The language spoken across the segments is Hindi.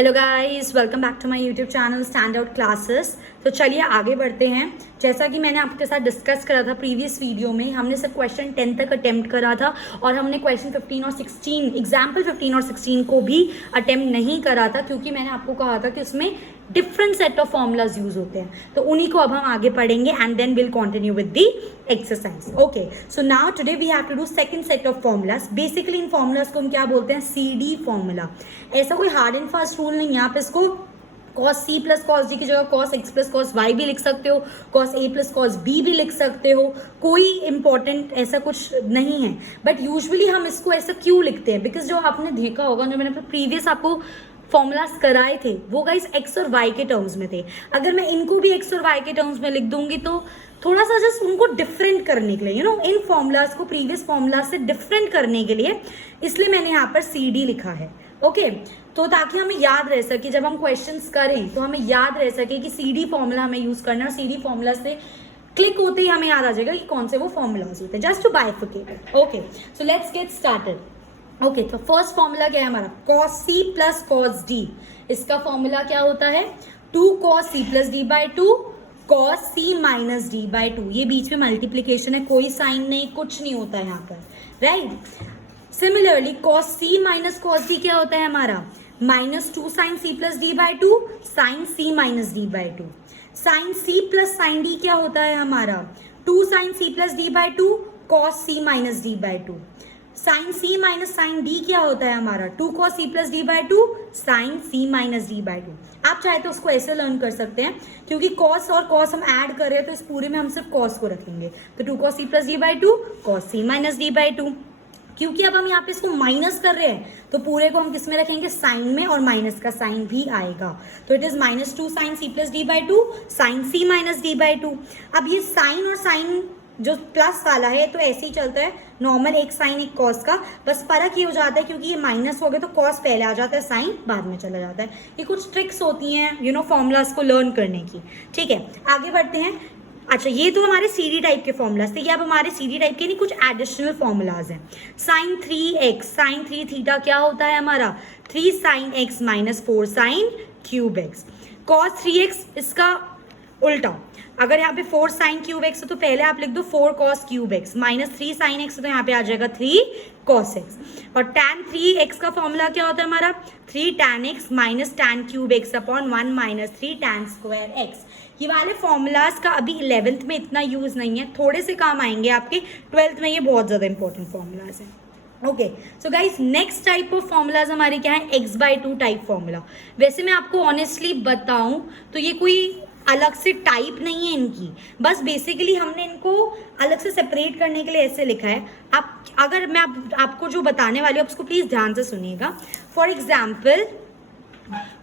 Hello guys, welcome back to my YouTube channel stand out classes. तो चलिए आगे बढ़ते हैं। जैसा कि मैंने आपके साथ डिस्कस करा था प्रीवियस वीडियो में, हमने सिर्फ क्वेश्चन 10 तक अटेम्प्ट करा था और हमने क्वेश्चन 15 और 16 एग्जाम्पल 15 और 16 को भी अटेम्प्ट नहीं करा था, क्योंकि मैंने आपको कहा था कि उसमें different set of formulas use होते हैं। तो उन्हीं को अब हम आगे पढ़ेंगे and then will continue with the exercise. Okay, so now today we have to do second set of formulas. Basically इन फॉर्मूलाज को हम क्या बोलते हैं? CD formula. ऐसा कोई हार्ड एंड फास्ट रूल नहीं है। आप इसको cos C plus cos D की जगह cos X plus cos Y भी लिख सकते हो, cos A plus cos B भी लिख सकते हो। कोई इंपॉर्टेंट ऐसा कुछ नहीं है, बट यूजुअली हम इसको ऐसा क्यों लिखते हैं? बिकॉज जो आपने देखा होगा, जो मैंने प्रीवियस आपको फॉर्मूलाज कराए थे वो गाइस X और Y के टर्म्स में थे। अगर मैं इनको भी X और Y के टर्म्स में लिख दूंगी तो थोड़ा सा जस्ट उनको डिफरेंट करने के लिए, इन फॉर्मूलाज को प्रीवियस फॉर्मूलाज से डिफरेंट करने के लिए, इसलिए मैंने यहाँ पर CD लिखा है। ओके, तो ताकि हमें याद रह सके जब हम क्वेश्चंस करें तो हमें याद रह सके कि CD फॉर्मूला हमें यूज करना है। CD फॉर्मूला से क्लिक होते ही हमें याद आ जाएगा कि कौन से वो फॉर्मूलाज होते हैं, just to bifurcate. Okay, so let's get started. Okay, तो फर्स्ट फॉर्मूला क्या है हमारा? cos C plus cos D। इसका फॉर्मूला क्या होता है? 2 cos C plus D by 2 cos C minus D by 2। ये बीच में मल्टीप्लीकेशन है, कोई साइन नहीं, कुछ नहीं होता है यहाँ पर, right. Similarly cos C minus cos D क्या होता है हमारा? Minus 2 sine C plus D by 2 sine C minus D by 2। Sine C plus sine D क्या होता है हमारा? 2 sine C plus D by 2 cos C minus D by 2। Sine C minus sine D क्या होता है हमारा? 2 cos C plus D by 2 sine C minus D by 2। आप चाहे तो उसको ऐसे लर्न कर सकते हैं, क्योंकि cos और cos हम ऐड कर रहे हैं तो इस पूरे में हम सिर्फ cos को रखेंगे। तो 2 cos C plus D by 2 cos C minus D by 2। क्योंकि अब हम यहाँ पे इसको माइनस कर रहे हैं तो पूरे को हम किस में रखेंगे? साइन में, और माइनस का साइन भी आएगा। तो it is minus 2 sine C plus D by 2 sine C minus D by 2। अब ये साइन और साइन जो प्लस वाला है तो ऐसे ही चलता है नॉर्मल, एक साइन एक कॉस का। बस फर्क ये हो जाता है क्योंकि ये माइनस हो गया तो कॉस पहले आ जाता है, साइन बाद में चला जाता है। ये कुछ ट्रिक्स होती हैं फॉर्मूलाज को लर्न करने की। ठीक है, आगे बढ़ते हैं। अच्छा, ये तो हमारे CD टाइप के फॉर्मूलाज थे। ये अब हमारे CD टाइप के नहीं, कुछ एडिशनल फॉर्मूलाज हैं। साइन 3x साइन 3 थीटा क्या होता है हमारा? 3 sine x minus 4 sine cube x। cos 3x इसका उल्टा, अगर यहाँ पे 4 साइन क्यूब एक्स है तो पहले आप लिख दो 4 cos cube x, minus 3 sine x तो यहाँ पे आ जाएगा 3 cos एक्स। और tan 3x का फॉर्मूला क्या होता है हमारा? 3 tan x minus tan cube x upon 1 minus 3 tan square x. ये वाले फॉर्मूलाज का अभी 11th में इतना यूज नहीं है, थोड़े से काम आएंगे आपके 12th में। ये बहुत ज़्यादा इंपॉर्टेंट फॉर्मूलाज हैं। Okay, so guys next type of formulas हमारे क्या है? x/2 type formula. वैसे मैं आपको ऑनेस्टली बताऊं तो ये कोई अलग से टाइप नहीं है इनकी, बस बेसिकली हमने इनको अलग से सेपरेट करने के लिए ऐसे लिखा है। आप अगर मैं आपको जो बताने वाली हूँ उसको प्लीज ध्यान से सुनिएगा। फॉर एग्जाम्पल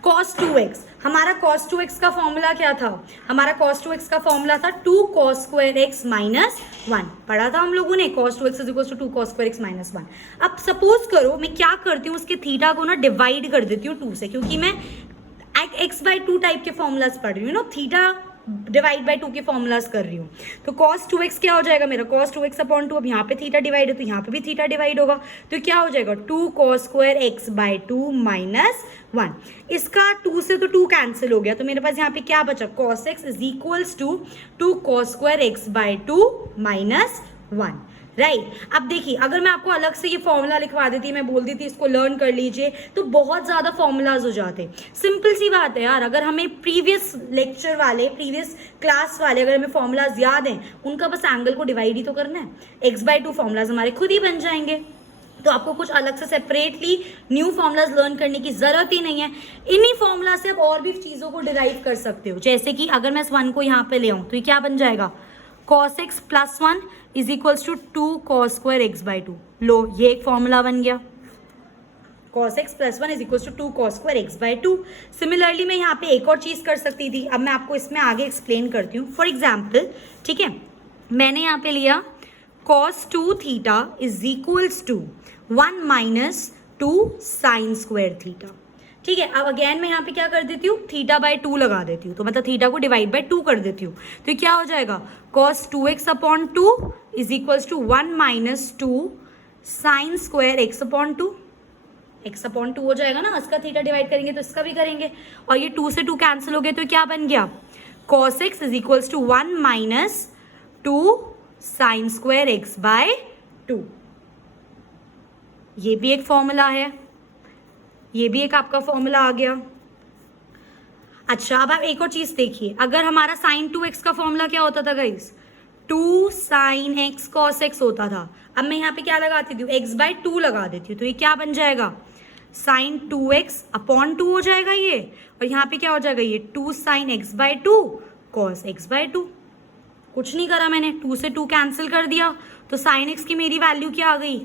cos 2x, हमारा cos 2x का फॉर्मूला क्या था? हमारा cos 2x का फॉर्मूला था 2 cos स्क्वायर x माइनस 1। पढ़ा था हम लोगों ने, cos 2x is equal to 2 cos square x minus 1। अब सपोज करो मैं क्या करती हूँ, उसके थीटा को ना डिवाइड कर देती हूँ 2 से, क्योंकि मैं x/2 टाइप के फॉर्मूलाज पढ़ रही हूँ थीटा डिवाइड बाई 2 के फॉर्मूलाज कर रही हूँ। तो cos 2x क्या हो जाएगा मेरा? cos 2x upon 2। अब यहाँ पे थीटा डिवाइड है तो यहाँ पे भी थीटा डिवाइड होगा, तो क्या हो जाएगा? 2 cos square x by 2 minus 1। इसका 2 से तो 2 कैंसिल हो गया, तो मेरे पास यहाँ पे क्या बचा? cos x is equals to 2 cos square x by 2 minus 1, right. अब देखिए, अगर मैं आपको अलग से ये फॉर्मूला लिखवा देती, मैं बोल देती इसको लर्न कर लीजिए, तो बहुत ज़्यादा फॉर्मूलाज हो जाते। सिंपल सी बात है यार, अगर हमें प्रीवियस लेक्चर वाले, प्रीवियस क्लास वाले अगर हमें फॉर्मूलाज याद हैं, उनका बस एंगल को डिवाइड ही तो करना है। x/2 फॉर्मूलाज हमारे खुद ही बन जाएंगे, तो आपको कुछ अलग से सेपरेटली न्यू फॉर्मूलाज लर्न करने की जरूरत ही नहीं है। इन्हीं फॉर्मूला से आप और भी चीज़ों को डिराइव कर सकते हो। जैसे कि अगर मैं इस 1 को यहाँ पे ले आऊँ तो ये क्या बन जाएगा? cos x plus 1 is equals to 2 cos square x by 2। लो, ये एक फॉर्मूला बन गया। cos x plus 1 is equals to 2 cos square x by 2। Similarly मैं यहाँ पे एक और चीज़ कर सकती थी, अब मैं आपको इसमें आगे एक्सप्लेन करती हूँ। फॉर एग्जाम्पल, ठीक है, मैंने यहाँ पे लिया cos 2 theta is equals to 1 minus 2 sine square theta. ठीक है, अब अगेन मैं यहाँ पे क्या कर देती हूँ? थीटा बाई 2 लगा देती हूँ, तो मतलब थीटा को डिवाइड बाई 2 कर देती हूँ, तो क्या हो जाएगा? cos 2x upon 2 is equals to 1 minus 2 sine square x upon 2। x upon 2 हो जाएगा ना, इसका थीटा डिवाइड करेंगे तो इसका भी करेंगे, और ये 2 से 2 कैंसिल हो गए तो क्या बन गया, cos x is equals to 1 minus 2 sine square x by 2। ये भी एक फॉर्मूला है, ये भी एक आपका फॉर्मूला आ गया। अच्छा, अब आप एक और चीज देखिए, अगर हमारा साइन 2x का फॉर्मूला क्या होता था guys, 2 sine x cos x होता था। अब मैं यहाँ पे क्या लगाती थी, x बाय 2 लगा देती हूँ, तो ये क्या बन जाएगा, साइन 2x अपॉन 2 हो जाएगा ये, और यहाँ पे क्या हो जाएगा, ये 2 sine x by 2 cos x by 2। कुछ नहीं करा मैंने, 2 से 2 कैंसिल कर दिया, तो साइन x की मेरी वैल्यू क्या आ गई,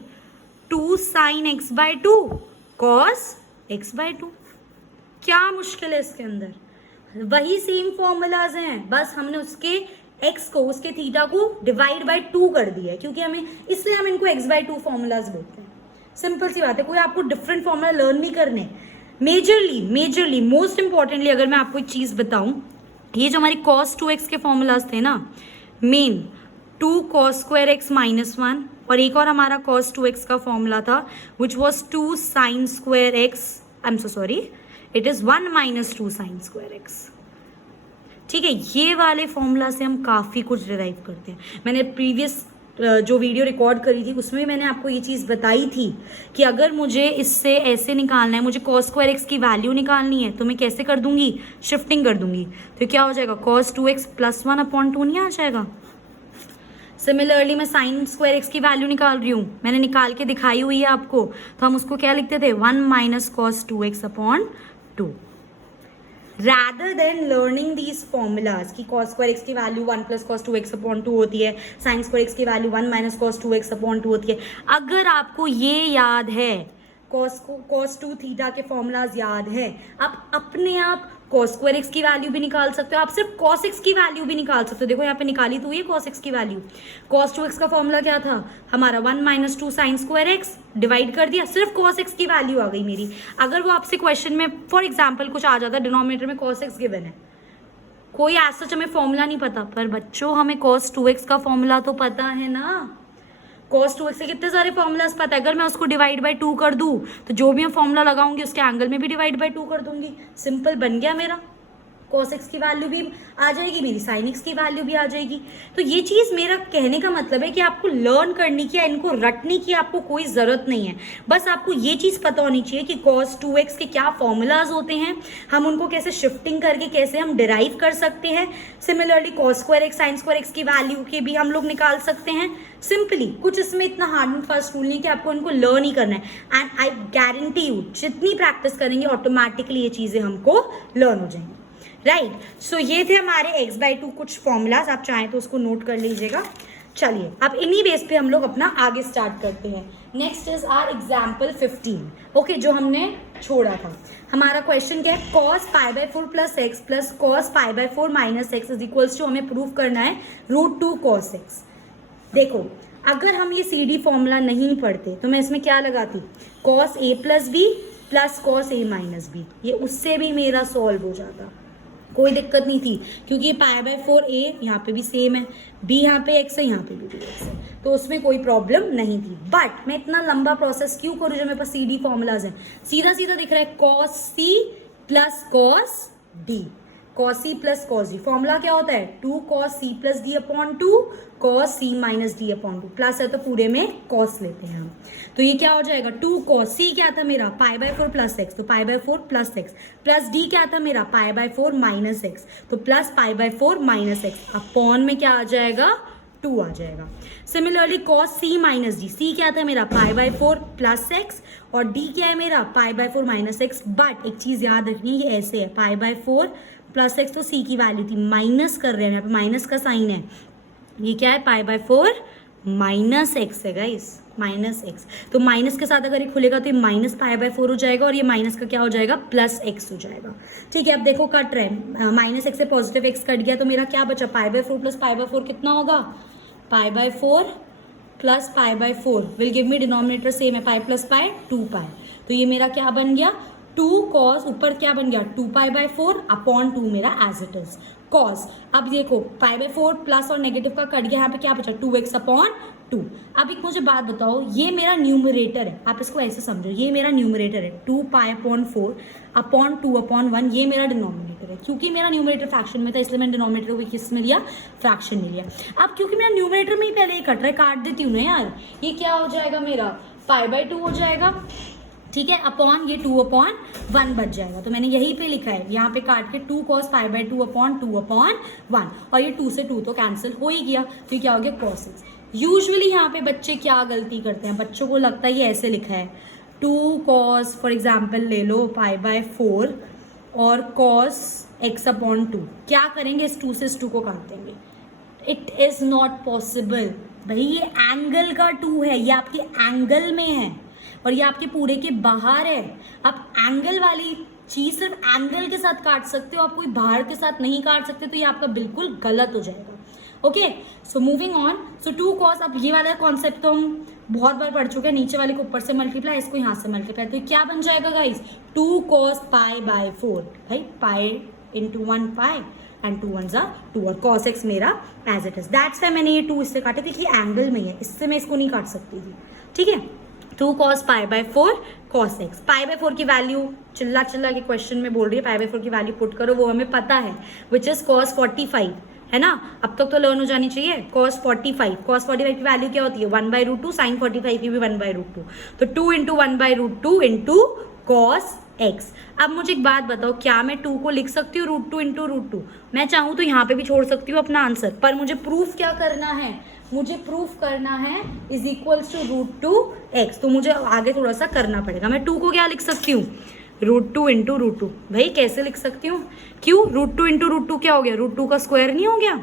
2 sine x by 2 cos x by 2। क्या मुश्किल है इसके अंदर, वही सेम फॉर्मूलाज हैं, बस हमने उसके x को, उसके थीटा को डिवाइड बाय 2 कर दिया है, क्योंकि हमें, इसलिए हम इनको x बाय 2 फॉर्मूलाज बोलते हैं। सिंपल सी बात है, कोई आपको डिफरेंट फॉर्मूला लर्न नहीं करने। मेजरली मोस्ट इंपॉर्टेंटली अगर मैं आपको एक चीज बताऊं, ये जो हमारी cos 2x के फॉर्मूलाज थे ना, main 2 cos square x minus 1, और एक और हमारा cos 2x का फॉर्मूला था which was 2 sine square x, I am so sorry, it is 1 minus 2 sine square x। ठीक है, ये वाले फॉर्मूला से हम काफ़ी कुछ डिराइव करते हैं। मैंने प्रीवियस जो वीडियो रिकॉर्ड करी थी उसमें मैंने आपको ये चीज़ बताई थी कि अगर मुझे इससे ऐसे निकालना है, मुझे cos स्क्वायर x की वैल्यू निकालनी है, तो मैं कैसे कर दूंगी, शिफ्टिंग कर दूंगी, तो क्या हो जाएगा, cos 2x प्लस 1 अपॉन 2 नहीं आ जाएगा। सिमिलरली मैं साइन स्क्वायर x की वैल्यू निकाल रही हूँ, मैंने निकाल के दिखाई हुई है आपको, तो हम उसको क्या लिखते थे, 1 minus cos 2x upon 2। rather than learning these formulas कि cos square x की value 1 plus cos 2x upon 2 होती है, sin square x की value 1 minus cos 2x upon 2 होती है, अगर आपको ये याद है, cos 2 थीटा के फॉर्मूलाज याद है, आप अपने आप cos स्क्वायर x की वैल्यू भी निकाल सकते हो, आप सिर्फ cos x की वैल्यू भी निकाल सकते हो। देखो यहाँ पे निकाली तो ये cos x की वैल्यू, cos 2x का फॉर्मूला क्या था हमारा, 1 minus 2 sine square x, divide कर दिया, सिर्फ cos x की वैल्यू आ गई मेरी। अगर वो आपसे क्वेश्चन में फॉर एग्जाम्पल कुछ आ जाता, डिनोमिनेटर में cos x गिवन है, कोई ऐसा हमें फॉर्मूला नहीं पता, पर बच्चों हमें cos 2x का फॉर्मूला तो पता है ना, cos 2x से कितने सारे फॉर्मूलाज पता है, अगर मैं उसको डिवाइड बाय 2 कर दूं तो जो भी मैं फॉर्मूला लगाऊंगी उसके एंगल में भी डिवाइड बाय 2 कर दूंगी, सिंपल बन गया मेरा, cos x की वैल्यू भी आ जाएगी, मेरी sin x की वैल्यू भी आ जाएगी। तो ये चीज़ मेरा कहने का मतलब है कि आपको लर्न करने की या इनको रटने की आपको कोई ज़रूरत नहीं है, बस आपको ये चीज़ पता होनी चाहिए कि cos 2x के क्या फॉर्मूलाज होते हैं, हम उनको कैसे शिफ्टिंग करके कैसे हम डिराइव कर सकते हैं। Similarly cos square x sin square x की वैल्यू के भी हम लोग निकाल सकते हैं सिंपली, कुछ इसमें इतना हार्ड एंड फास्ट रूल नहीं कि आपको इनको लर्न ही करना है। एंड आई गारंटी यू जितनी प्रैक्टिस करेंगे ऑटोमेटिकली ये चीज़ें हमको लर्न हो जाएंगी, राइट। सो ये थे हमारे x बाई 2 कुछ फॉर्मूलाज, आप चाहें तो उसको नोट कर लीजिएगा। चलिए अब इन्हीं बेस पे हम लोग अपना आगे स्टार्ट करते हैं। Next is our example 15, okay, जो हमने छोड़ा था। हमारा क्वेश्चन क्या है, cos pi by 4 plus x plus cos pi by 4 minus x is equals to, हमें प्रूव करना है √2 cos x। देखो अगर हम ये सी डी फॉर्मूला नहीं पढ़ते तो मैं इसमें क्या लगाती, cos a plus b plus cos a minus b, ये उससे भी मेरा सॉल्व हो जाता, कोई दिक्कत नहीं थी, क्योंकि ये पाई बाई 4 a यहाँ पे भी सेम है, b यहाँ पे x है, यहाँ पे भी x है, तो उसमें कोई प्रॉब्लम नहीं थी। बट मैं इतना लंबा प्रोसेस क्यों करूँ जब मेरे पास सी डी फॉर्मूलाज हैं, सीधा सीधा दिख रहा है cos c plus cos d, cos c plus cos d, formula क्या होता है 2 cos c plus d upon 2 cos c minus d upon 2, plus है तो पूरे में cos लेते हैं हम, तो ये क्या हो जाएगा 2 cos c क्या था मेरा पाई बाई 4 प्लस एक्स, तो पाई by 4 plus x, plus d क्या था मेरा पाई बाई 4 माइनस एक्स, तो plus pi by 4 minus x upon में क्या आ जाएगा 2 आ जाएगा। Similarly cos c minus d, c क्या था मेरा पाई बाई 4 प्लस एक्स और d क्या है मेरा पाई बाई 4 माइनस एक्स, बट एक चीज याद रखनी है ये ऐसे है, पाई बाई 4 प्लस एक्स तो c की वैल्यू थी, माइनस कर रहे हैं यहाँ पे माइनस का साइन है, ये क्या है पाई बाई 4 माइनस एक्स है गाइस, माइनस एक्स, तो माइनस के साथ अगर ये खुलेगा तो ये माइनस पाई बाई 4 हो जाएगा और ये माइनस का क्या हो जाएगा प्लस एक्स हो जाएगा। ठीक है, अब देखो कट रहे हैं, माइनस एक्स से पॉजिटिव एक्स कट गया तो मेरा क्या बचा पाई बाई 4 प्लस पाई बाई 4 कितना होगा, पाई by 4 plus pi by 4 will give me denominator same है, पाई प्लस पाई 2 पाई, तो ये मेरा क्या बन गया 2 कॉस ऊपर क्या बन गया 2π/4 अपॉन 2 मेरा एज इट इज कॉस। अब देखो π/4 प्लस और नेगेटिव का कट गया, यहाँ पे क्या बचा 2x अपॉन 2। अब एक मुझे बात बताओ, ये मेरा न्यूमरेटर है, आप इसको ऐसे समझो, ये मेरा न्यूमरेटर है 2π/4 अपॉन 2/1, ये मेरा डिनोमिनेटर है। क्योंकि मेरा न्यूमरेटर फ्रैक्शन में था इसलिए मैंने डिनोमिनेटर को किस में लिया, फ्रैक्शन में लिया। अब क्योंकि मेरा न्यूमरेटर में ही पहले ये कट रहा है, काट देती हूँ ना यार, ये क्या हो जाएगा मेरा π/2 हो जाएगा, ठीक है, अपॉन ये 2/1 बच जाएगा। तो मैंने यहीं पे लिखा है, यहाँ पे काट के 2 cos π/2 अपॉन 2/1, और ये 2 से 2 तो कैंसिल हो ही गया, तो क्या हो गया cos x। यूजुअली यहाँ पे बच्चे क्या गलती करते हैं, बच्चों को लगता है ये ऐसे लिखा है 2 cos फॉर एग्जाम्पल ले लो π/4 और cos x अपॉन 2, क्या करेंगे इस 2 से इस 2 को काट देंगे। इट इज नॉट पॉसिबल भाई, ये एंगल का 2 है, ये आपके एंगल में है और ये आपके पूरे के बाहर है। आप एंगल वाली चीज सिर्फ एंगल के साथ काट सकते हो, आप कोई बाहर के साथ नहीं काट सकते, तो ये आपका बिल्कुल गलत हो जाएगा। Okay, so moving on, so 2 cos, अब ये वाला कॉन्सेप्ट तो हम बहुत बार पढ़ चुके हैं, नीचे वाले को ऊपर से मल्टीप्लाई, इसको यहाँ से मल्टीप्लाई, तो क्या बन जाएगा गाइस 2 cos π/4, भाई π into 1 π एंड 2 1s are 2 और cos x मेरा as it is. That's why मैंने ये 2 इससे काटे थे कि एंगल में है, इससे मैं इसको नहीं काट सकती थी, ठीक है। 2 cos π/4 cos x, π/4 की वैल्यू चिल्ला के क्वेश्चन में बोल रही है π/4 की वैल्यू पुट करो, वो हमें पता है विच इज cos 45, है ना, अब तक तो लर्न हो जानी चाहिए। cos 45 की वैल्यू क्या होती है 1/√2, sin 45 की भी 1/√2, तो 2 into 1/√2 into cos x। अब मुझे एक बात बताओ, क्या मैं 2 को लिख सकती हूँ √2 into √2? मैं चाहूँ तो यहाँ पे भी छोड़ सकती हूँ अपना आंसर, पर मुझे प्रूफ क्या करना है, मुझे प्रूफ करना है इज इक्वल्स टू √2x, तो मुझे आगे थोड़ा सा करना पड़ेगा। मैं 2 को क्या लिख सकती हूँ √2 into √2, भाई कैसे लिख सकती हूँ, क्यों √2 into √2 क्या हो गया, √2 का स्क्वायर नहीं हो गया,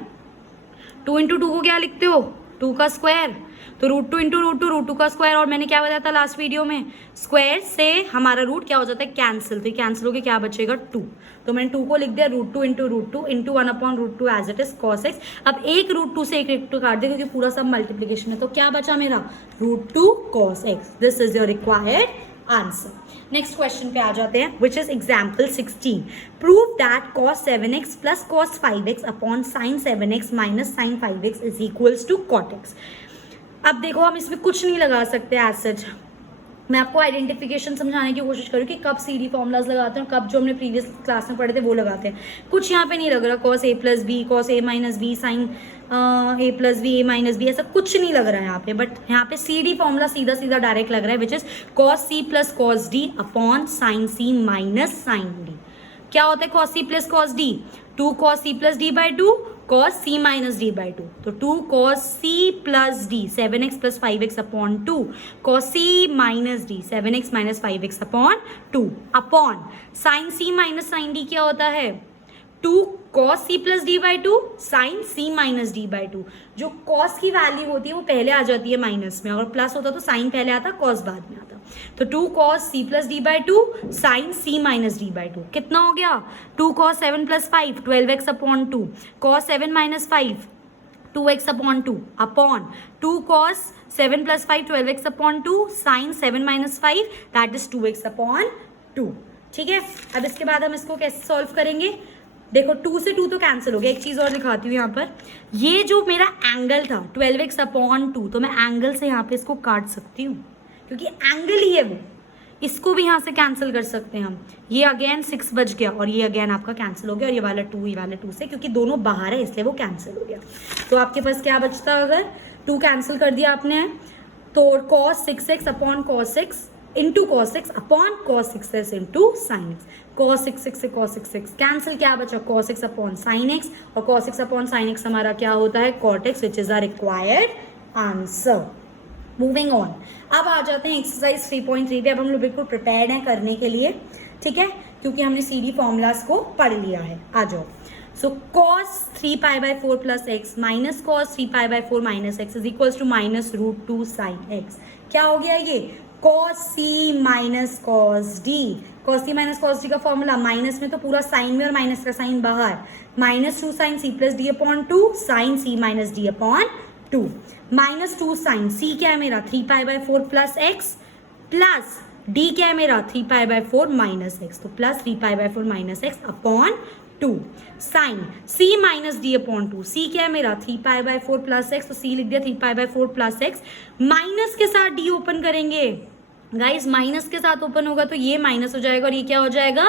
2 into 2 को क्या लिखते हो 2 का स्क्वायर, तो √2 into √2 का स्क्वायर, और मैंने क्या बताया था लास्ट वीडियो में, स्क्वायर से हमारा रूट क्या हो जाता है कैंसिल, तो कैंसिल होकर क्या बचेगा 2, तो मैंने 2 को लिख दिया √2 into √2 into 1/√2 as it is cos x। अब एक √2 से एक √2 काट दे क्योंकि पूरा सब मल्टीप्लीकेशन है, तो क्या बचा मेरा √2 cos x। This is your required answer. Next question पे आ जाते हैं, which is example 16। Prove that cos 7x plus cos 5x upon sin 7x minus sin 5x is equals to cot x। अब देखो हम इसमें कुछ नहीं लगा सकते एज सच, मैं आपको आइडेंटिफिकेशन समझाने की कोशिश करूँ कि कब CD फॉर्मूलाज लगाते हैं और कब जो हमने प्रीवियस क्लास में पढ़े थे वो लगाते हैं। कुछ यहाँ पे नहीं लग रहा, cos a plus b, cos a minus b, sin a plus b, a minus b, ऐसा कुछ नहीं लग रहा है यहाँ पे, बट यहाँ पे CD फॉर्मूला सीधा सीधा डायरेक्ट लग रहा है, which is cos c plus cos d upon sin c minus sin d। क्या होता है cos c plus cos d, 2 cos c plus d/2 cos c minus d/2, तो 2 cos c plus d 7x plus 5x upon 2 cos c minus d 7x minus 5x upon 2 upon sin c minus sin d क्या होता है 2 cos c plus d/2 sin c minus d/2। जो cos की वैल्यू होती है वो पहले आ जाती है माइनस में, अगर प्लस होता तो sin पहले आता, cos बाद में आता, तो 2 cos c plus d/2 sin c minus d/2 कितना हो गया 2 cos 7 plus 5 12x upon 2 cos 7 minus 5 2x upon 2 upon 2 cos 7 plus 5 12x upon 2 sin 7 minus 5 that is 2x upon 2। ठीक है, अब इसके बाद हम इसको कैसे सॉल्व करेंगे, देखो 2 से 2 तो कैंसिल हो गया। एक चीज़ और दिखाती हूँ यहाँ पर, ये जो मेरा एंगल था 12x अपॉन 2, तो मैं एंगल से यहाँ पे इसको काट सकती हूँ क्योंकि एंगल ही है वो, इसको भी यहाँ से कैंसिल कर सकते हैं हम। ये अगेन 6 बच गया और ये अगेन आपका कैंसिल हो गया, और ये वाला 2 से, क्योंकि दोनों बाहर है इसलिए वो कैंसिल हो गया। तो आपके पास क्या बचता, अगर 2 कैंसिल कर दिया आपने तो cos 6x upon cos 6 into cos 6 upon cos 6x into sin x, cos 6x से cos 6x कैंसिल, क्या बचा cos x upon sin x, और cos x upon sin x हमारा क्या होता है cot x, which is our required answer. Moving on, अब आ जाते हैं एक्सरसाइज 3.3 पे। अब हम लोग बिल्कुल प्रिपेयर्ड हैं करने के लिए, ठीक है, क्योंकि हमने CD फॉर्मूलाज को पढ़ लिया है। आ जाओ, so cos 3π/4 plus x minus cos 3π/4 minus x is equals to minus √2 sin x। क्या हो गया ये cos c minus cos d, cos c minus cos d का फॉर्मूला माइनस में तो पूरा साइन में और माइनस का साइन बाहर, minus 2 sin c plus d upon 2 sin c minus d upon 2, minus 2 sin c क्या है मेरा 3π/4 प्लस x प्लस डी क्या है मेरा 3π/4 माइनस एक्स, तो plus 3π/4 minus x upon 2 sine c minus D upon 2, सी क्या है मेरा 3π/4 प्लस एक्स, तो सी लिख दिया 3π/4 प्लस एक्स, माइनस के साथ डी ओपन करेंगे गाइस, माइनस के साथ ओपन होगा तो ये माइनस हो जाएगा और ये क्या हो जाएगा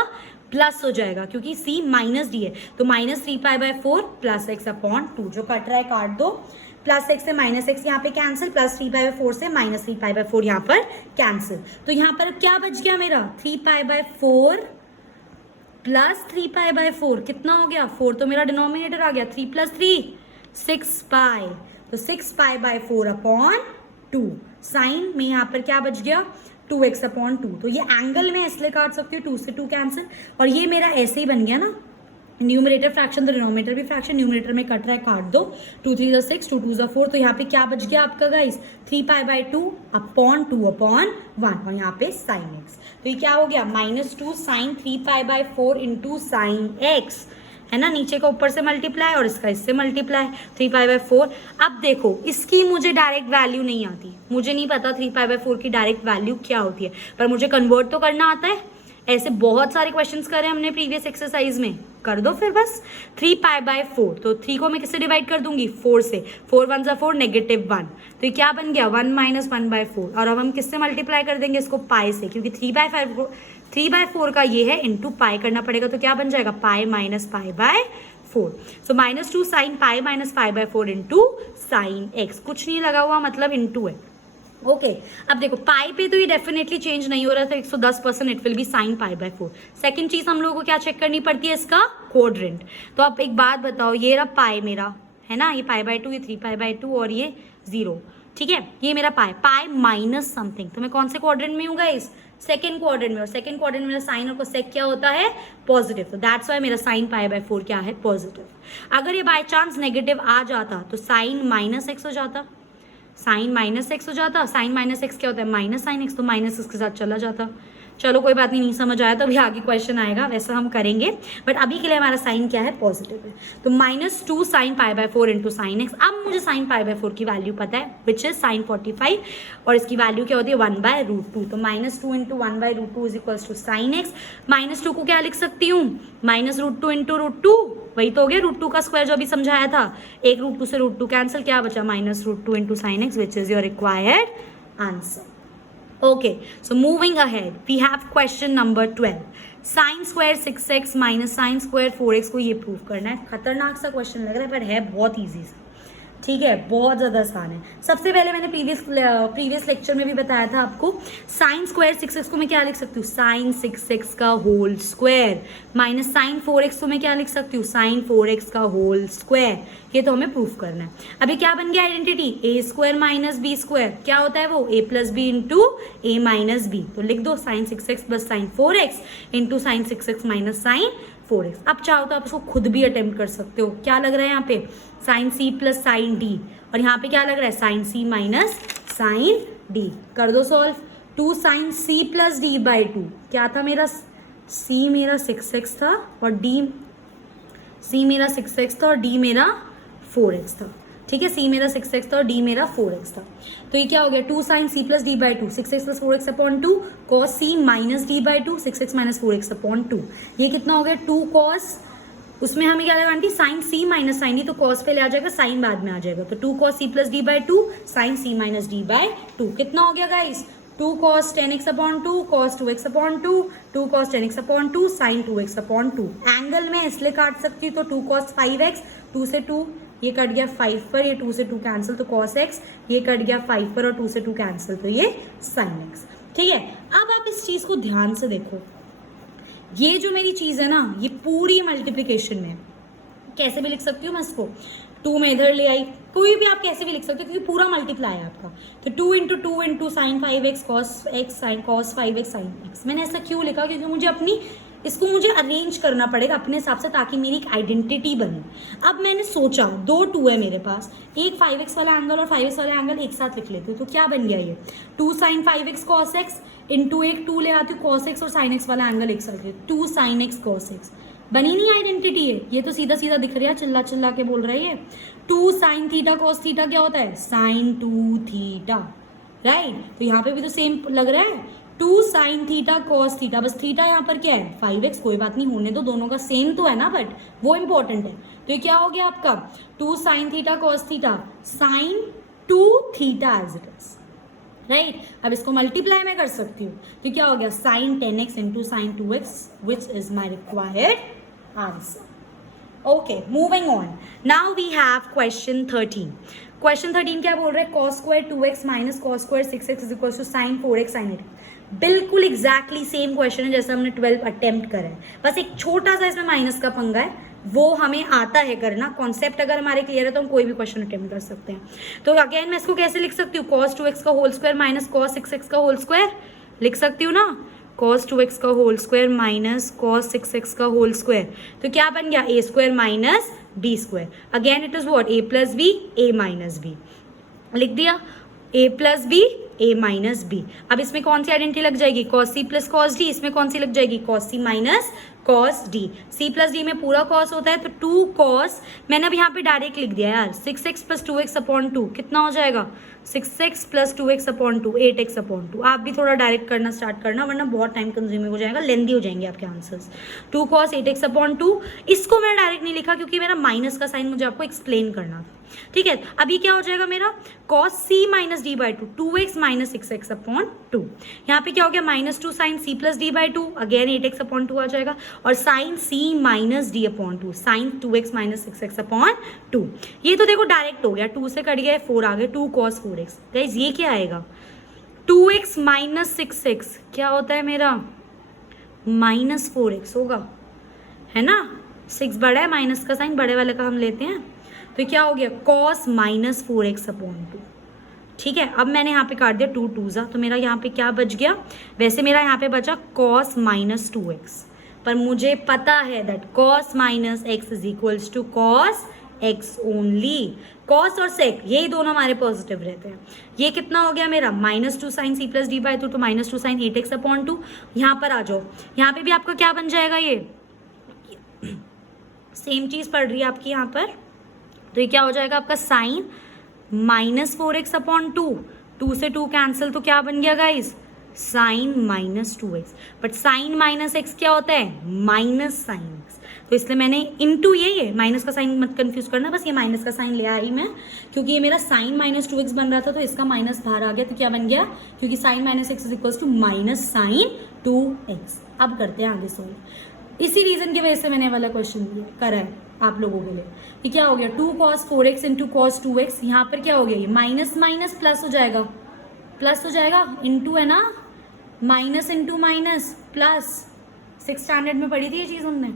प्लस हो जाएगा, क्योंकि c माइनस डी है, तो माइनस 3π/4 प्लस एक्स अपॉन 2, जो कट रहा है काट दो, प्लस एक्स से माइनस एक्स यहाँ पे कैंसिल, प्लस 3π/4 से माइनस 3π/4 यहाँ पर कैंसिल, तो यहाँ पर क्या बच गया मेरा 3π/4 प्लस 3π/4 कितना हो गया 4, तो मेरा डिनोमिनेटर आ गया 3 + 3 6π, तो 6π/4 अपॉन 2 साइन में यहाँ पर क्या बच गया 2x अपॉन 2, तो ये एंगल में इसलिए काट सकती हूँ 2 से 2 कैंसिल, और ये मेरा ऐसे ही बन गया ना, न्यूमरेटर फ्रैक्शन तो डिनोमिनेटर भी फ्रैक्शन, न्यूमरेटर में कट रहा है काट दो, 2 3 = 6 2 2 = 4, तो यहाँ पे क्या बच गया आपका गाइस 3π/2 अपॉन 2 अपॉन 1, और यहाँ पे साइन एक्स, तो ये क्या हो गया -2 साइन 3π/4 इंटू साइन एक्स, है ना, नीचे का ऊपर से मल्टीप्लाई और इसका इससे मल्टीप्लाई 3π/4। अब देखो इसकी मुझे डायरेक्ट वैल्यू नहीं आती, मुझे नहीं पता 3π/4 की डायरेक्ट वैल्यू क्या होती है, पर मुझे कन्वर्ट तो करना आता है, ऐसे बहुत सारे क्वेश्चंस करे हमने प्रीवियस एक्सरसाइज में, कर दो फिर बस 3π/4, तो 3 को मैं किससे डिवाइड कर दूंगी 4 से, 4 1 = 4 -1, तो ये क्या बन गया 1 - 1/4, और अब हम किससे मल्टीप्लाई कर देंगे इसको पाई से, क्योंकि 3/4 का ये है इंटू पाई करना पड़ेगा, तो क्या बन जाएगा pi minus π/4, so -2 sine pi minus π/4 into sine x, कुछ नहीं लगा हुआ मतलब इंटू है, ओके अब देखो पाई पे तो ये डेफिनेटली चेंज नहीं हो रहा था 110%, it will be sine π/4। Second चीज हम लोगों को क्या चेक करनी पड़ती है इसका क्वाड्रेंट, तो अब एक बात बताओ, ये रहा पाई मेरा, है ना, ये π/2, ये 3π/2 और ये 0, ठीक है, ये मेरा पाई माइनस समथिंग, तो मैं कौन से क्वाड्रेंट में हूँ गाइस सेकंड क्वाड्रेंट में, और सेकंड क्वाड्रेंट में मेरा साइन और कोसेक क्या होता है पॉजिटिव, तो दैट्स वाई मेरा साइन π/4 क्या है पॉजिटिव। अगर ये बाय चांस नेगेटिव आ जाता तो साइन -x हो जाता, साइन -x हो जाता, साइन -x क्या होता है माइनस साइन x, तो माइनस इसके साथ चला जाता, चलो कोई बात नहीं समझ आया तो अभी आगे क्वेश्चन आएगा वैसा हम करेंगे, बट अभी के लिए हमारा साइन क्या है पॉजिटिव है, तो -2 साइन π/4 इंटू साइन एक्स। अब मुझे साइन π/4 की वैल्यू पता है विच इज साइन 45, और इसकी वैल्यू क्या होती है 1/√2, तो -2 into 1/√2 is equals to sine x, -2 को क्या लिख सकती हूँ -√2 इंटू √2, वही तो हो गया √2 का स्क्वायर जो अभी समझाया था, एक √2 से √2 कैंसिल, क्या बचा -√2 into sine x which is your required answer. Okay, so moving ahead, we have question number 12. Sine square 6x minus sine square 4x को ये प्रूव करना है। खतरनाक सा क्वेश्चन लग रहा है पर है बहुत इजी सा, ठीक है, बहुत ज़्यादा आसान है। सबसे पहले मैंने प्रीवियस लेक्चर में भी बताया था आपको, साइन स्क्वायर 6x को मैं क्या लिख सकती हूँ साइन 6x का whole square, minus sine 4x को मैं क्या लिख सकती हूँ साइन 4x का होल स्क्वायर, ये तो हमें प्रूफ करना है। अभी क्या बन गया identity, a square minus b square, क्या होता है वो a + b into a minus b, तो लिख दो sine 6x plus sine 4x into sine 6x minus sine 4x। अब चाहो तो आप इसको खुद भी अटेम्प्ट कर सकते हो, क्या लग रहा है यहाँ पे sine c plus sine d, और यहाँ पे क्या लग रहा है sine c minus sine d, कर दो solve, 2 sine c plus d/2, क्या था मेरा c मेरा 6x था और d c मेरा 6x था और d मेरा 4x था, ठीक है, c मेरा 6x था और d मेरा 4x था, तो ये क्या हो गया 2 sine c plus d/2 6x plus 4x upon 2 cos c minus d/2 6x minus 4x upon 2, ये कितना हो गया 2 cos, उसमें हमें क्या लगानी थी sine c minus sine d, तो cos पहले आ जाएगा साइन बाद में आ जाएगा, तो 2 cos c plus d/2 sine c minus d/2, कितना हो गया guys 2 cos 10x upon 2 cos 2x upon 2 2 cos 10x upon 2 sine 2x upon 2, angle में इसलिए काट सकती हूँ, तो 2 cos 5x 2 से 2 ये कट गया 5 पर, ये 2 से 2 कैंसिल, तो cos x ये कट गया 5 पर और 2 से 2 कैंसिल, तो ये sin x, ठीक है। अब आप इस चीज़ को ध्यान से देखो, ये जो मेरी चीज़ है ना ये पूरी मल्टीप्लिकेशन में कैसे भी लिख सकती हूँ मैं इसको, 2 में इधर ले आई, कोई भी आप कैसे भी लिख सकते हो क्योंकि पूरा मल्टीप्लाई है आपका, तो 2 into 2 into sine 5x cos x sine cos 5x sine x। मैंने ऐसा क्यों लिखा, क्योंकि मुझे अपनी इसको मुझे अरेंज करना पड़ेगा अपने हिसाब से ताकि मेरी एक आइडेंटिटी बने। अब मैंने सोचा 2 2 है मेरे पास, एक 5x वाला एंगल और 5x वाला एंगल एक साथ लिख लेती हूँ, तो क्या बन गया ये 2 sign 5x cos x into एक 2 ले आती हूँ cos x और साइन x वाला एंगल एक साथ, 2 साइन x cos x, बनी नहीं आइडेंटिटी है, ये तो सीधा सीधा दिख रहा है, चिल्ला चिल्ला के बोल रही है। 2 साइन थीटा cos थीटा क्या होता है साइन 2 थीटा, राइट, तो यहाँ पे भी तो सेम लग रहा है, 2 साइन थीटा कॉस थीटा, बस थीटा यहाँ पर क्या है 5x, कोई बात नहीं होने दो, दोनों का सेम तो है ना, बट वो इंपॉर्टेंट है। तो ये क्या हो गया आपका 2 sine theta cos theta sine 2 theta as it is, right. अब इसको मल्टीप्लाई में कर सकती हूँ, तो क्या हो गया sine 10x into sine 2x which is my required answer. Okay, moving on, now we have question 13। Question 13 क्या बोल रहा है, cos स्क्वायर 2x minus cos square 6x is equal to sine 4x sine 8। बिल्कुल एग्जैक्टली सेम क्वेश्चन है जैसे हमने 12 अटेम्प्ट करा है, बस एक छोटा सा इसमें माइनस का पंगा है, वो हमें आता है करना। कॉन्सेप्ट अगर हमारे क्लियर है तो हम कोई भी क्वेश्चन अटेम्प्ट कर सकते हैं। तो अगेन मैं इसको कैसे लिख सकती हूँ, cos 2x का whole square minus cos 6x का होल स्क्वायर लिख सकती हूँ ना, cos 2x का whole square minus cos 6x का होल स्क्वायर, तो क्या बन गया a square minus b square. Again it is what a plus b a minus b, लिख दिया a plus b a minus b। अब इसमें कौन सी आइडेंटिटी लग जाएगी, cos c plus cos d, इसमें कौन सी लग जाएगी cos c minus cos d। c plus d में पूरा cos होता है तो 2 cos, मैंने अब यहाँ पे डायरेक्ट लिख दिया यार 6x प्लस 2x अपॉन 2 कितना हो जाएगा 6x plus 2x upon 2 8x upon 2। आप भी थोड़ा डायरेक्ट करना स्टार्ट करना वरना बहुत टाइम कंज्यूमिंग हो जाएगा, लेंदी हो जाएंगे आपके आंसर्स। 2 cos 8x अपॉन 2, इसको मैंने डायरेक्ट नहीं लिखा क्योंकि मेरा माइनस का साइन मुझे आपको एक्सप्लेन करना था, ठीक है। अभी क्या हो जाएगा मेरा cos c minus d by 2 2x minus 6x upon 2, यहाँ पे क्या हो गया minus 2 sine c plus d by 2 again 8x upon 2 आ जाएगा, और sine c minus D upon 2 sine 2x minus 6x upon 2। ये तो देखो डायरेक्ट हो गया, 2 से कट गया 4 आ गए, 2 cos 4x। गाइस ये क्या आएगा 2x माइनस 6x क्या होता है मेरा माइनस 4x होगा, है ना। 6 बड़ा है, माइनस का साइन बड़े वाले का हम लेते हैं, तो क्या हो गया cos माइनस 4x अपॉन 2, ठीक है। अब मैंने यहाँ पे काट दिया 2 2 तो मेरा यहाँ पे क्या बच गया, वैसे मेरा यहाँ पे बचा cos माइनस 2x, पर मुझे पता है that cos minus x is equals to cos x only. cos और sec यही दोनों हमारे पॉजिटिव रहते हैं। ये कितना हो गया मेरा minus 2 sine c plus d by 2 तो माइनस 2 साइन 8x अपॉन 2। यहाँ पर आ जाओ, यहाँ पे भी आपका क्या बन जाएगा, ये सेम चीज़ पढ़ रही है आपकी यहाँ पर, तो ये क्या हो जाएगा आपका साइन माइनस 4x अपॉन 2, 2 से 2 कैंसिल तो क्या बन गया guys sine minus 2x, but sine minus x क्या होता है माइनस साइन x, तो इसलिए मैंने इनटू ये माइनस का साइन मत कंफ्यूज करना, बस ये माइनस का साइन ले आई मैं क्योंकि ये मेरा साइन माइनस 2x बन रहा था तो इसका माइनस बाहर आ गया, तो क्या बन गया क्योंकि sine minus x is equal to minus sine 2x। अब करते हैं आगे सॉल्व, इसी रीजन की वजह से मैंने वाला क्वेश्चन करा है आप लोगों के लिए। ये क्या हो गया 2 cos 4x into cos 2x, यहाँ पर क्या हो गया ये माइनस माइनस प्लस हो जाएगा, प्लस हो जाएगा इंटू है ना, minus into minus plus, 6th standard में पढ़ी थी ये चीज़ हमने,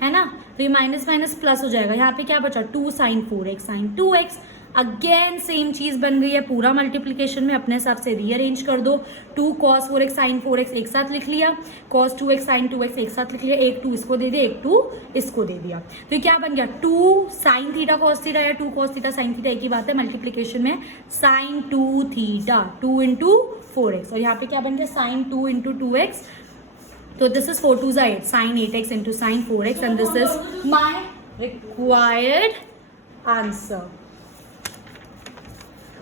है ना। तो ये माइनस माइनस प्लस हो जाएगा, यहाँ पे क्या बचा 2 sine 4x sine 2x, again same चीज़ बन गई है, पूरा मल्टीप्लीकेशन में अपने हिसाब से रीअरेंज कर दो। 2 cos 4x साइन 4x एक साथ लिख लिया, cos 2x साइन 2x एक साथ लिख लिया, एक 2 इसको दे दिया, एक 2 इसको दे दिया, तो क्या बन गया 2 साइन थीटा cos थीटा या 2 cos थीटा साइन थीटा एक ही बात है मल्टीप्लीकेशन में, साइन 2 थीटा 2 इंटू 4x, और यहाँ पे क्या बन गया साइन 2 इंटू 2x, तो this is 4 2 8 sine 8x into sine 4x and this is my required answer.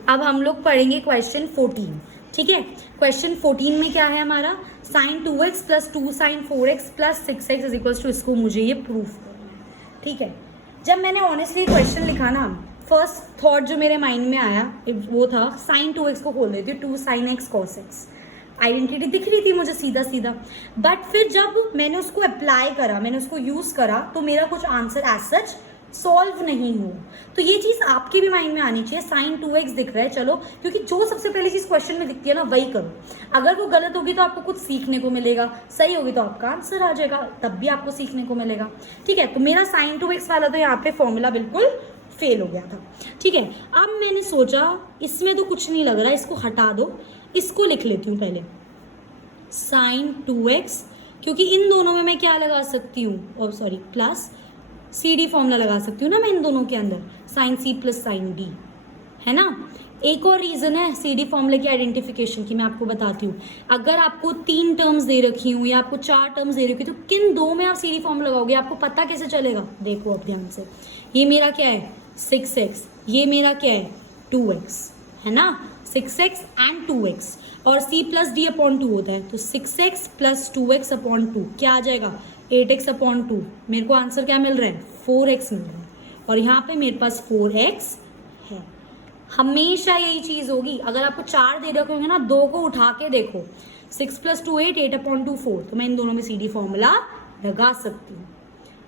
अब हम लोग पढ़ेंगे क्वेश्चन 14, ठीक है। क्वेश्चन 14 में क्या है हमारा sine 2x plus 2 sine 4x plus 6x is equals to, इसको मुझे ये प्रूफ करना है, ठीक है। जब मैंने ऑनेस्टली क्वेश्चन लिखा ना, फर्स्ट थॉट जो मेरे माइंड में आया वो था साइन 2x को खोल देती हूँ 2 sine x cos x, identity दिख रही थी मुझे सीधा सीधा, बट फिर जब मैंने उसको अप्लाई करा, मैंने उसको यूज़ करा तो मेरा कुछ आंसर एज सच सॉल्व नहीं हो। तो ये चीज़ आपके भी माइंड में आनी चाहिए, साइन 2x दिख रहा है चलो, क्योंकि जो सबसे पहली चीज़ क्वेश्चन में दिखती है ना वही करो, अगर वो गलत होगी तो आपको कुछ सीखने को मिलेगा, सही होगी तो आपका आंसर आ जाएगा, तब भी आपको सीखने को मिलेगा, ठीक है। तो मेरा साइन 2x वाला तो यहाँ पे फॉर्मूला बिल्कुल फेल हो गया था, ठीक है। अब मैंने सोचा इसमें तो कुछ नहीं लग रहा, इसको हटा दो, इसको लिख लेती हूँ पहले साइन 2x, क्योंकि इन दोनों में मैं क्या लगा सकती हूँ, और sorry plus c d formula लगा सकती हूँ ना मैं इन दोनों के अंदर, sine c plus sine d, है ना। एक और रीज़न है सी डी फॉर्मूले की आइडेंटिफिकेशन की, मैं आपको बताती हूँ। अगर आपको 3 टर्म्स दे रखी हूँ या आपको 4 टर्म्स दे रखी हूँ तो किन 2 में आप सी डी फॉर्मूला लगाओगे, आपको पता कैसे चलेगा, देखो अब ध्यान से, ये मेरा क्या है 6x, ये मेरा क्या है 2x, है ना। 6x एंड 2x, और c प्लस डी अपॉन 2 होता है, तो 6x प्लस 2x अपॉन 2 क्या आ जाएगा 8x अपॉन 2। मेरे को आंसर क्या मिल रहा है 4x मिल रहा है, और यहाँ पे मेरे पास 4x है। हमेशा यही चीज होगी, अगर आपको 4 दे रखे होंगे ना, 2 को उठा के देखो, 6 प्लस 2 8, 8 अपॉन 2 4, तो मैं इन दोनों में सीधी फॉर्मूला लगा सकती हूँ,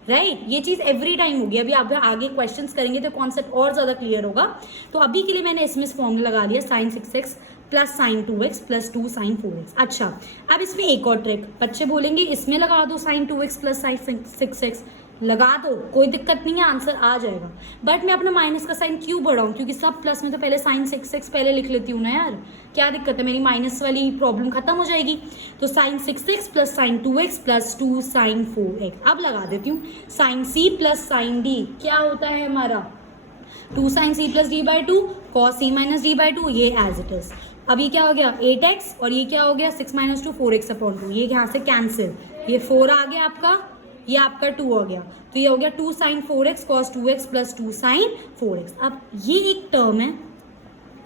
राइट। ये चीज एवरी टाइम होगी। अभी आप आगे क्वेश्चंस करेंगे तो कॉन्सेप्ट और ज्यादा क्लियर होगा। तो अभी के लिए मैंने इसमें फॉर्मूला लगा दिया sin 6x plus sin 2x plus 2 sin 4x। अच्छा, अब इसमें एक और ट्रिक, बच्चे बोलेंगे इसमें लगा दो sin 2x plus sin 6x, लगा दो, कोई दिक्कत नहीं है, आंसर आ जाएगा। बट मैं अपना माइनस का साइन क्यों बढ़ाऊं, क्योंकि सब प्लस में तो पहले sin 6x पहले लिख लेती हूँ ना यार, क्या दिक्कत है, मेरी माइनस वाली प्रॉब्लम खत्म हो जाएगी। तो sin 6x plus sin 2x plus 2 sin 4x। अब लगा देती हूँ sin c plus sin d, क्या होता है हमारा 2 sin c plus d by 2 cos c minus d by 2, ये एज इट इज। अब ये क्या हो गया 8x, और ये क्या हो गया 6 माइनस 2 4x अपॉन 2, ये यहाँ से कैंसिल, ये 4 आ गया आपका, ये आपका 2 हो गया, तो ये हो गया 2 sin 4x cos 2x plus 2 sin 4x। अब ये एक टर्म है,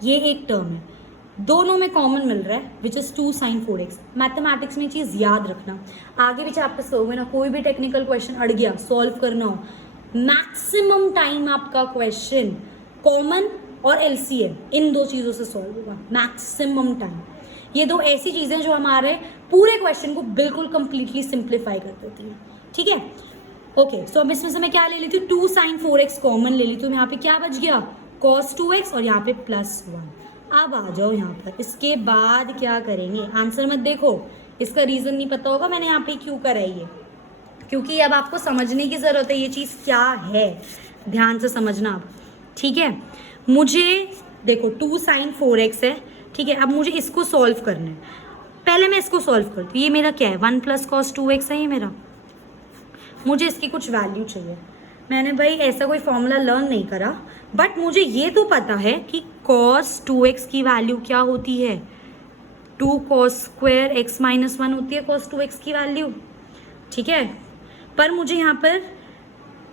ये एक टर्म है, दोनों में कॉमन मिल रहा है which is 2 sin 4x। Mathematics में चीज़ याद रखना, आगे भी चैप्टर्स करोगे ना, कोई भी टेक्निकल क्वेश्चन अड़ गया सॉल्व करना हो, मैक्सिमम टाइम आपका क्वेश्चन कॉमन और एलसीएम इन दो चीज़ों से सॉल्व होगा, मैक्सिमम टाइम। ये दो ऐसी चीज़ें जो हमारे पूरे क्वेश्चन को बिल्कुल कंप्लीटली सिंप्लीफाई कर देती हैं, ठीक है। ओके, सो अब इसमें से मैं क्या ले लेती हूँ 2 sin 4x कॉमन ले ली, तो यहाँ पे क्या बच गया cos 2x और यहाँ पे प्लस 1। अब आ जाओ यहाँ पर, इसके बाद क्या करेंगे, आंसर मत देखो, इसका रीज़न नहीं पता होगा मैंने यहाँ पे क्यों करा है ये, क्योंकि अब आपको समझने की ज़रूरत है ये चीज़ क्या है, ध्यान से समझना आप, ठीक है। मुझे देखो 2 sin 4x है, ठीक है। अब मुझे इसको सॉल्व करना है, पहले मैं इसको सॉल्व करती हूँ। ये मेरा क्या है 1 प्लस cos 2x है, ये मेरा, मुझे इसकी कुछ वैल्यू चाहिए। मैंने भाई ऐसा कोई फॉर्मूला लर्न नहीं करा, बट मुझे ये तो पता है कि cos 2x की वैल्यू क्या होती है 2 cos स्क्वायर x माइनस 1 होती है cos 2x की वैल्यू, ठीक है। पर मुझे यहाँ पर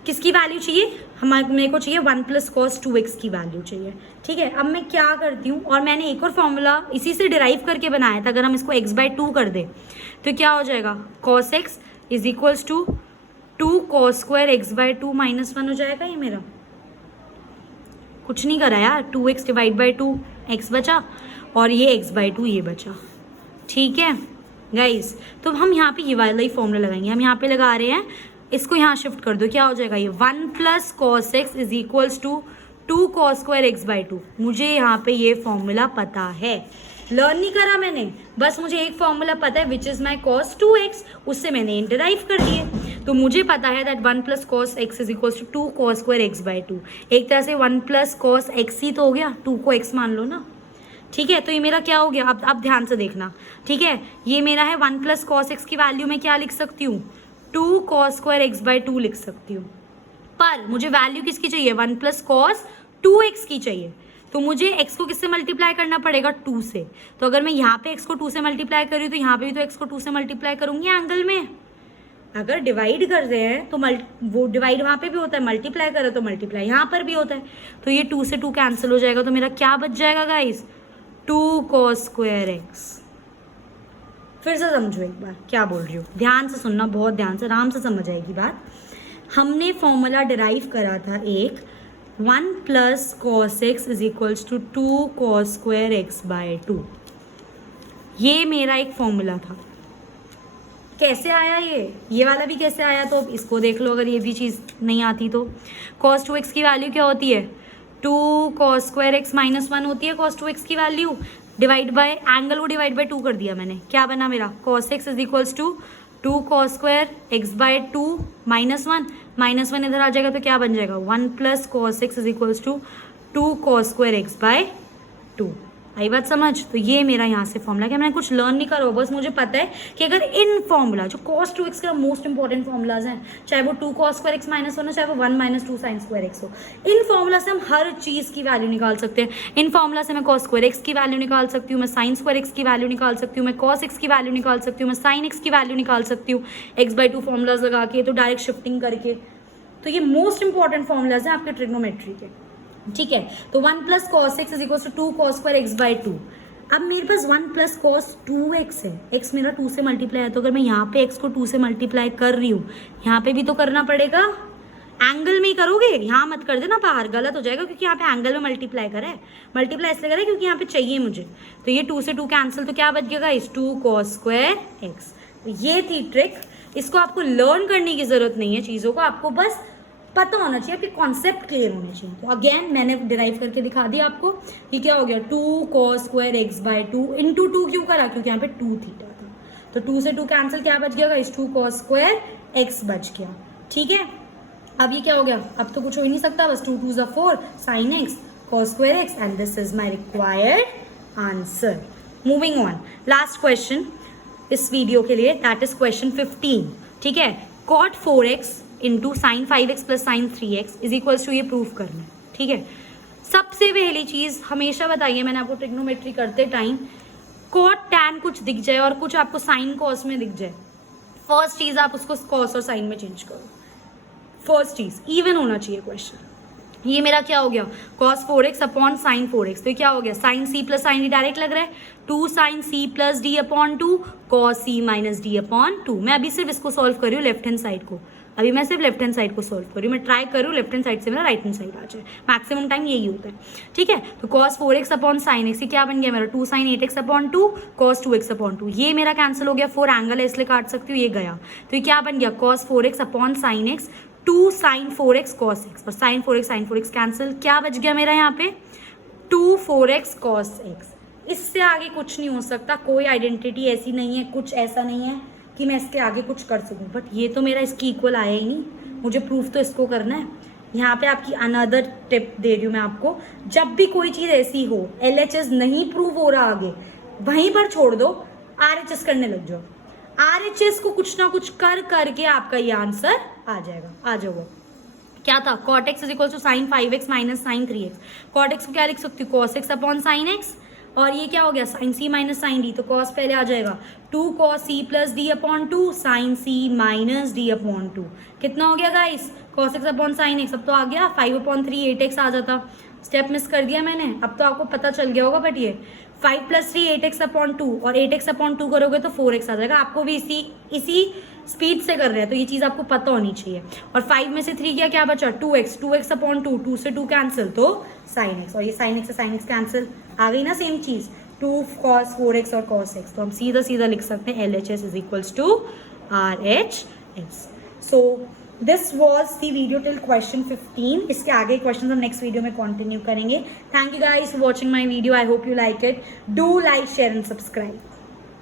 किसकी वैल्यू चाहिए, मेरे को चाहिए 1 प्लस cos 2x की वैल्यू चाहिए, ठीक है। अब मैं क्या करती हूँ, और मैंने एक और फॉर्मूला इसी से डिराइव करके बनाया था, अगर हम इसको x बाई 2 कर दें तो क्या हो जाएगा cos x is equals to 2 cos square x by 2 minus 1 हो जाएगा। ये मेरा कुछ नहीं करा यार, 2x डिवाइड बाई 2 x बचा, और ये x बाई 2 ये बचा, ठीक है गाइस। तो हम यहाँ पे ये वाला ही फॉर्मूला लगाएंगे, हम यहाँ पे लगा रहे हैं, इसको यहाँ शिफ्ट कर दो, क्या हो जाएगा ये 1 plus cos x is equals to 2 cos square x by 2। मुझे यहाँ पे ये फॉर्मूला पता है, लर्न नहीं करा मैंने, बस मुझे एक फॉर्मूला पता है which is my cos 2x, उससे मैंने डिराइव कर दिए। तो मुझे पता है that 1 plus cos x is equals to 2 cos square x by 2। एक तरह से 1 प्लस cos x ही तो हो गया, 2 को x मान लो ना, ठीक है। तो ये मेरा क्या हो गया, अब ध्यान से देखना, ठीक है। ये मेरा है 1 प्लस cos x की वैल्यू मैं क्या लिख सकती हूँ 2 cos स्क्वायर x बाई 2 लिख सकती हूँ, पर मुझे वैल्यू किसकी चाहिए 1 प्लस cos 2x की चाहिए, तो मुझे x को किससे मल्टीप्लाई करना पड़ेगा 2 से। तो अगर मैं यहाँ पे x को 2 से मल्टीप्लाई कर रही हूँ तो यहाँ पे भी तो x को 2 से मल्टीप्लाई करूँगी एंगल में। अगर डिवाइड कर रहे हैं तो वो डिवाइड वहाँ पे भी होता है, मल्टीप्लाई कर रहे तो मल्टीप्लाई यहाँ पर भी होता है, तो ये 2 से 2 कैंसिल हो जाएगा, तो मेरा क्या बच जाएगा गाइस 2 cos स्क्वायर x। फिर से समझो एक बार क्या बोल रही हूँ, ध्यान से सुनना, बहुत ध्यान से, आराम से समझ आएगी बात। हमने फॉर्मूला डिराइव करा था एक 1 plus cos x is equals to 2 cos square x by 2, ये मेरा एक फॉर्मूला था। कैसे आया ये वाला भी कैसे आया, तो इसको देख लो, अगर ये भी चीज़ नहीं आती तो। cos 2x की वैल्यू क्या होती है 2 cos स्क्वायर x माइनस 1 होती है cos 2x की वैल्यू, डिवाइड बाय एंगल को डिवाइड बाय 2 कर दिया मैंने, क्या बना मेरा cos x is equals to 2 cos square x by 2 minus 1 इधर आ जाएगा तो क्या बन जाएगा 1 plus cos x is equals to 2 cos square x by 2। आई बात समझ। तो ये मेरा यहाँ से फॉर्मूला, क्या मैंने कुछ लर्न नहीं करा, बस मुझे पता है कि अगर इन फॉर्मूला जो cos 2x का मोस्ट इंपॉर्टेंट फॉर्मूलाज हैं, चाहे वो 2 cos स्क्वायर x माइनस 1 हो, चाहे वो 1 माइनस 2 sin स्क्वायर x हो, इन फॉर्मूला से हम हर चीज़ की वैल्यू निकाल सकते हैं। इन फॉर्मूला से मैं cos स्क्वायर x की वैल्यू निकाल सकती हूँ, मैं sin स्क्वायर x की वैल्यू निकाल सकती हूँ, मैं cos x की वैल्यू निकाल सकती हूँ, मैं sin x की वैल्यू निकाल सकती हूँ x बाई 2 फॉर्मूलाज लगा के, तो डायरेक्ट शिफ्टिंग करके। तो ये मोस्ट इंपॉर्टेंट फॉर्मूलाज हैं आपके ट्रिग्नोमेट्री के, ठीक है, तो 1 plus cos x is equal to 2 cos square x by 2। अब मेरे पास 1 प्लस कॉस 2x है, x मेरा 2 से मल्टीप्लाई है, तो अगर मैं यहाँ पे x को 2 से मल्टीप्लाई कर रही हूँ, यहाँ पे भी तो करना पड़ेगा। एंगल में ही करोगे, यहाँ मत कर देना बाहर, गलत हो जाएगा, क्योंकि यहाँ पे एंगल में मल्टीप्लाई करा है। मल्टीप्लाई इसलिए करा है क्योंकि यहाँ पे चाहिए मुझे, तो ये 2 से 2 कैंसिल, तो क्या बच गया इस 2 कॉस स्क्वायर एक्स। तो ये थी ट्रिक। इसको आपको लर्न करने की जरूरत नहीं है चीज़ों को, आपको बस पता होना चाहिए, आपके कॉन्सेप्ट क्लियर होने चाहिए। तो अगेन मैंने डिराइव करके दिखा दिया आपको। ये क्या हो गया 2 cos square x by 2 into 2 क्यों करा, क्योंकि यहाँ पे 2 थीटा था, तो 2 से 2 कैंसिल, क्या बच गया इस 2 कॉस स्क्वायर एक्स बच गया। ठीक है, अब ये क्या हो गया, अब तो कुछ हो ही नहीं सकता, बस 2 2 ज़ा 4 sine x cos square x, and this is my required answer. Moving on, last question इस वीडियो के लिए, दैट इज क्वेश्चन 15। ठीक है, cot 4x into sine 5x plus sine 3x is equals to, ये प्रूफ करना है। ठीक है, सबसे पहली चीज़ हमेशा बताइए मैंने आपको ट्रिग्नोमेट्री करते टाइम, कॉट टैन कुछ दिख जाए और कुछ आपको साइन कॉस में दिख जाए, फर्स्ट चीज़ आप उसको कॉस और साइन में चेंज करो। फर्स्ट चीज़ इवन होना चाहिए क्वेश्चन। ये मेरा क्या हो गया cos 4x upon sign 4x, तो ये क्या हो गया sine c plus sine d direct लग रहा है, 2 sine c plus D upon 2 cos c minus D upon 2। मैं अभी सिर्फ इसको सॉल्व कर रही हूँ लेफ्ट हैंड साइड को, अभी मैं सिर्फ लेफ्ट हैंड साइड को सॉल्व कर रही हूँ, मैं ट्राई कर रही हूँ लेफ्ट हैंड साइड से मेरा राइट हैंड साइड आ जाए, मैक्सिमम टाइम यही होता है। ठीक है, तो cos 4x upon sine x, ये क्या बन गया मेरा 2 sign 8x upon 2 cos 2x upon 2, ये मेरा कैंसिल हो गया, 4 एंगल है इसलिए काट सकती हूँ, ये गया, तो ये क्या बन गया cos 4x upon sine x 2 sine 4x cos x, और साइन 4x कैंसिल, क्या बच गया मेरा यहाँ पे 2 4x cos x। इससे आगे कुछ नहीं हो सकता, कोई आइडेंटिटी ऐसी नहीं है, कुछ ऐसा नहीं है कि मैं इसके आगे कुछ कर सकूं, बट ये तो मेरा इसकी इक्वल आया ही नहीं, मुझे प्रूफ तो इसको करना है। यहाँ पे आपकी अनदर टिप दे रही हूँ मैं आपको, जब भी कोई चीज़ ऐसी हो LHS नहीं प्रूव हो रहा आगे, वहीं पर छोड़ दो, RHS करने लग जाओ। RHS को कुछ ना कुछ कर करके आपका ये आंसर आ जाएगा। आ जाओ, क्या था cot x is equal to sine 5x minus sine 3x, cot x को क्या लिख सकती हूँ cos x upon sine x, और ये क्या हो गया sine c minus sine D, तो cos पहले आ जाएगा 2 cos c plus D upon 2 sine c minus D upon 2, कितना हो गया guys cos x upon sine x, अब तो आ गया 5 अपॉन 3 8x आ जाता, स्टेप मिस कर दिया मैंने, अब तो आपको पता चल गया होगा, बट ये 5 प्लस 3 8x अपॉन 2 और 8x अपॉन 2 करोगे तो 4x आ जाएगा, आपको भी इसी स्पीड से कर रहे हैं, तो ये चीज़ आपको पता होनी चाहिए। और 5 में से 3 क्या बचा 2x अपॉन 2, 2 से 2 कैंसिल, तो साइन x, और ये साइन x से साइन x कैंसिल, आ गई ना सेम चीज़ 2 cos 4x और cos x, तो हम सीधा सीधा लिख सकते हैं LHS is equals to RHS। So this was the video till question 15। इसके आगे क्वेश्चन हम नेक्स्ट वीडियो में कंटिन्यू करेंगे। Thank you guys for watching my video, I hope you like it, do like share and subscribe.